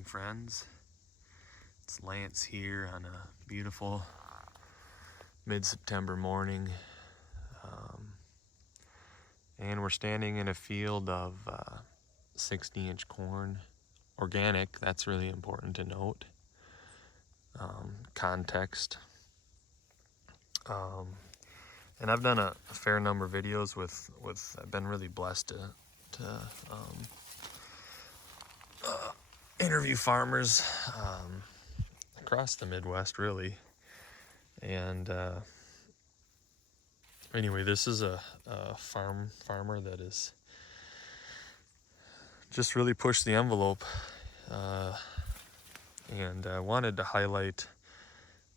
morning, friends. It's Lance here on a beautiful mid-September morning, and we're standing in a field of 60-inch corn, organic. That's really important to note. Context. And I've done a fair number of videos with I've been really blessed to interview farmers across the Midwest, really. And anyway, this is a farmer that is just really pushed the envelope, and I wanted to highlight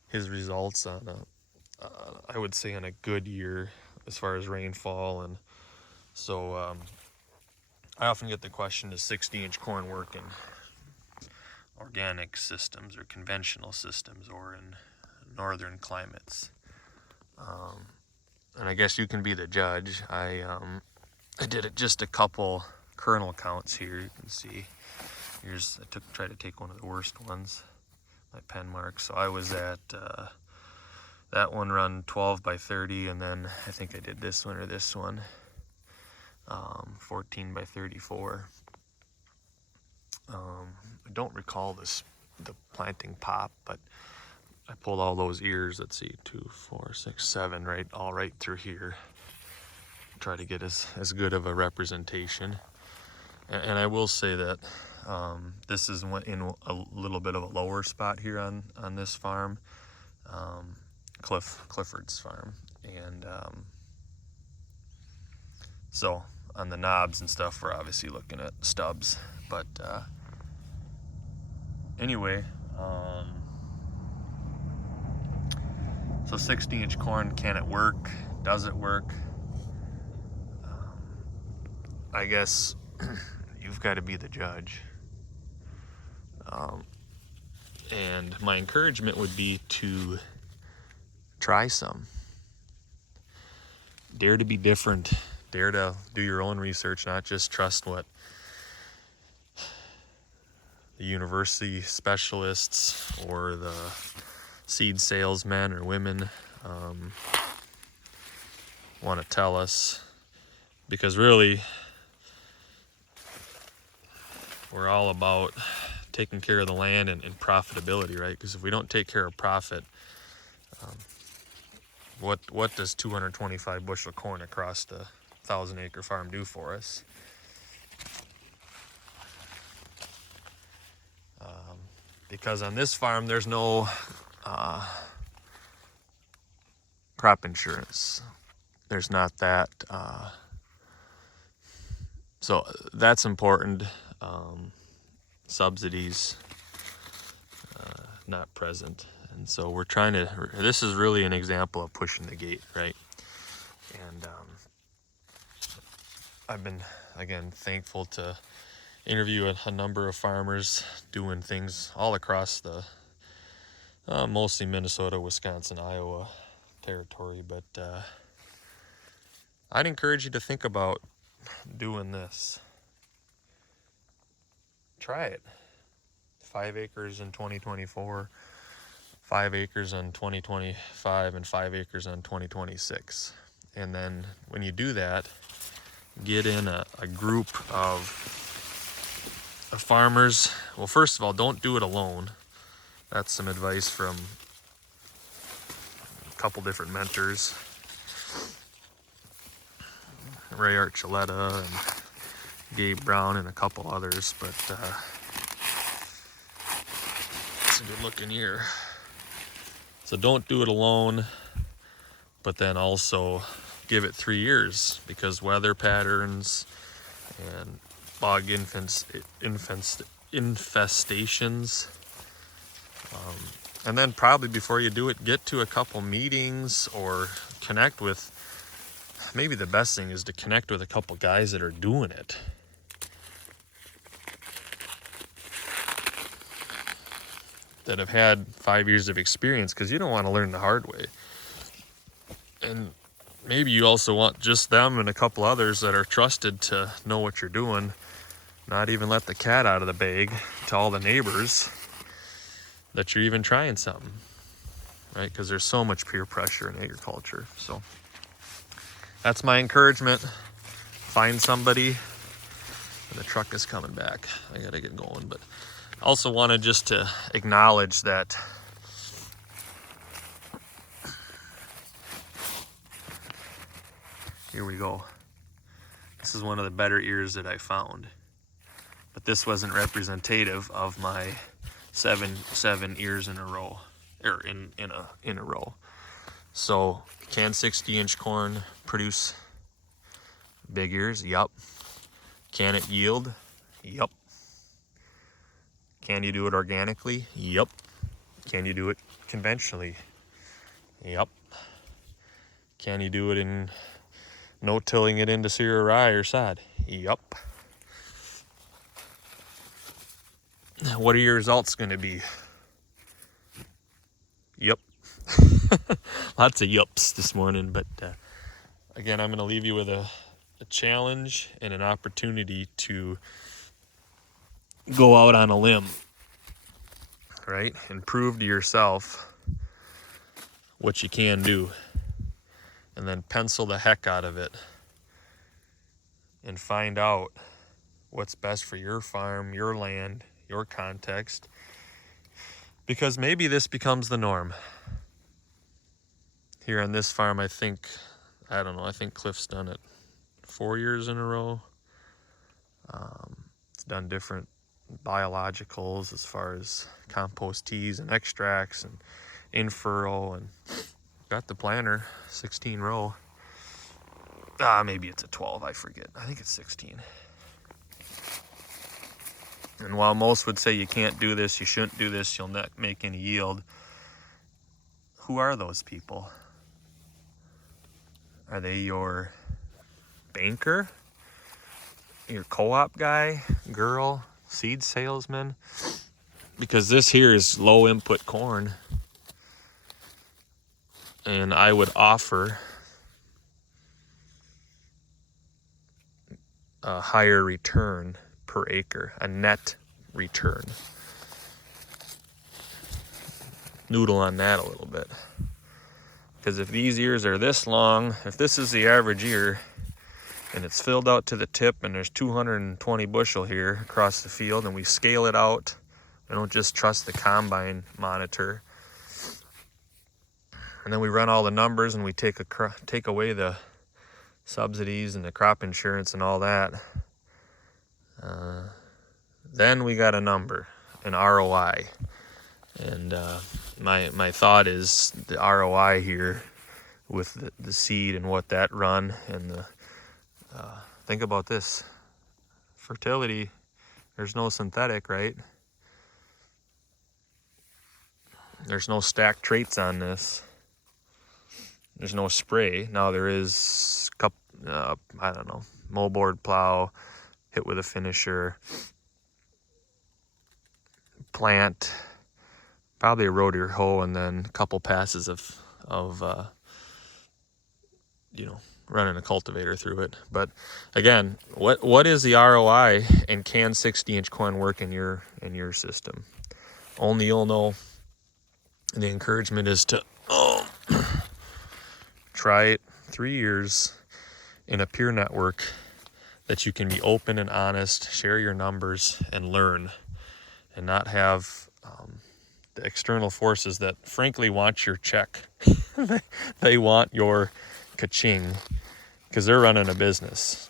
his results on I would say on a good year as far as rainfall. And so I often get the question, does 60-inch corn work in organic systems or conventional systems or in northern climates? And I guess you can be the judge. I did it just a couple kernel counts here. You can see here's tried to take one of the worst ones, my pen mark. So I was at that one run 12 by 30, and then I think I did this one or this one 14 by 34. I don't recall the planting pop, but I pulled all those ears. Let's see, 2, 4, 6, 7, all right through here. Try to get as good of a representation. And I will say that this is in a little bit of a lower spot here on this farm, Clifford's farm, and so on the knobs and stuff, we're obviously looking at stubs. But anyway. So 60-inch corn, can it work? Does it work? I guess you've got to be the judge. And my encouragement would be to try some. Dare to be different. Dare to do your own research, not just trust what the university specialists or the seed salesmen or women want to tell us, because really we're all about taking care of the land and profitability, right? Because if we don't take care of profit, what does 225 bushel corn across the 1,000-acre farm do for us? Because on this farm there's no crop insurance. There's not that. So that's important. Subsidies not present. And so we're trying to, this is really an example of pushing the gate, right? And I've been, again, thankful to interview a number of farmers doing things all across the mostly Minnesota, Wisconsin, Iowa territory. But I'd encourage you to think about doing this. Try it. 5 acres in 2024, 5 acres on 2025, and 5 acres on 2026. And then when you do that, get in a group of farmers. Well, first of all, don't do it alone. That's some advice from a couple different mentors, Ray Archuleta and Gabe Brown and a couple others. But it's a good looking ear. So don't do it alone, but then also give it 3 years, because weather patterns and bog infestations, and then probably before you do it, get to a couple meetings or connect with, maybe the best thing is to connect with a couple guys that are doing it. That have had 5 years of experience, because you don't want to learn the hard way. And maybe you also want just them and a couple others that are trusted to know what you're doing, not even let the cat out of the bag to all the neighbors that you're even trying something, right? Because there's so much peer pressure in agriculture. So that's my encouragement. Find somebody. And the truck is coming back. I gotta get going, but I also wanted just to acknowledge that here we go. This is one of the better ears that I found, but this wasn't representative of my seven ears in a row, or in a row. So can 60-inch corn produce big ears? Yup. Can it yield? Yup. Can you do it organically? Yup. Can you do it conventionally? Yup. Can you do it in no tilling it into cereal rye or sod? Yup. What are your results going to be? Yup. Lots of yups this morning, but again, I'm going to leave you with a challenge and an opportunity to go out on a limb, right? And prove to yourself what you can do, and then pencil the heck out of it and find out what's best for your farm, your land, your context, because maybe this becomes the norm. Here on this farm, I think Cliff's done it 4 years in a row. It's done different biologicals as far as compost teas and extracts and in-furrow, and got the planter 16 row. Maybe it's a 12, I forget. I think it's 16. And while most would say you can't do this, you shouldn't do this, you'll not make any yield, who are those people? Are they your banker? Your co-op guy, girl, seed salesman? Because this here is low input corn, and I would offer a higher return per acre, a net return. Noodle on that a little bit. Because if these ears are this long, if this is the average ear, and it's filled out to the tip, and there's 220 bushel here across the field, and we scale it out, we don't just trust the combine monitor, and then we run all the numbers, and we take away the subsidies and the crop insurance and all that, then we got a number, an ROI. And my thought is the ROI here with the seed and what that run, and the think about this, fertility, there's no synthetic, right? There's no stacked traits on this. There's no spray. Now there is moldboard plow, hit with a finisher, plant, probably a rotary hoe, and then a couple passes of running a cultivator through it. But again, what is the ROI, and can 60-inch corn work in your system? Only you'll know. And the encouragement is to try it 3 years in a peer network that you can be open and honest, share your numbers, and learn, and not have the external forces that frankly want your check. They want your ka-ching, because they're running a business.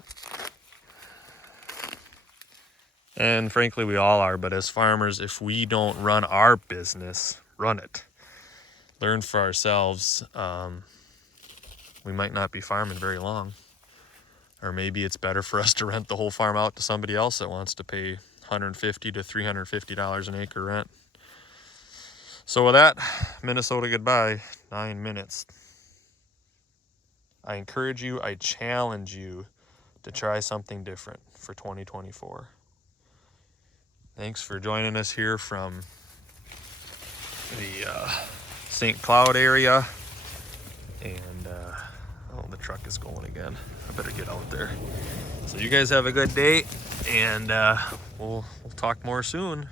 And frankly, we all are, but as farmers, if we don't run our business, run it, learn for ourselves, we might not be farming very long. Or maybe it's better for us to rent the whole farm out to somebody else that wants to pay $150 to $350 an acre rent. So with that, Minnesota goodbye, 9 minutes. I encourage you, I challenge you to try something different for 2024. Thanks for joining us here from the St. Cloud area. And the truck is going again. I better get out there. So you guys have a good day. And we'll talk more soon.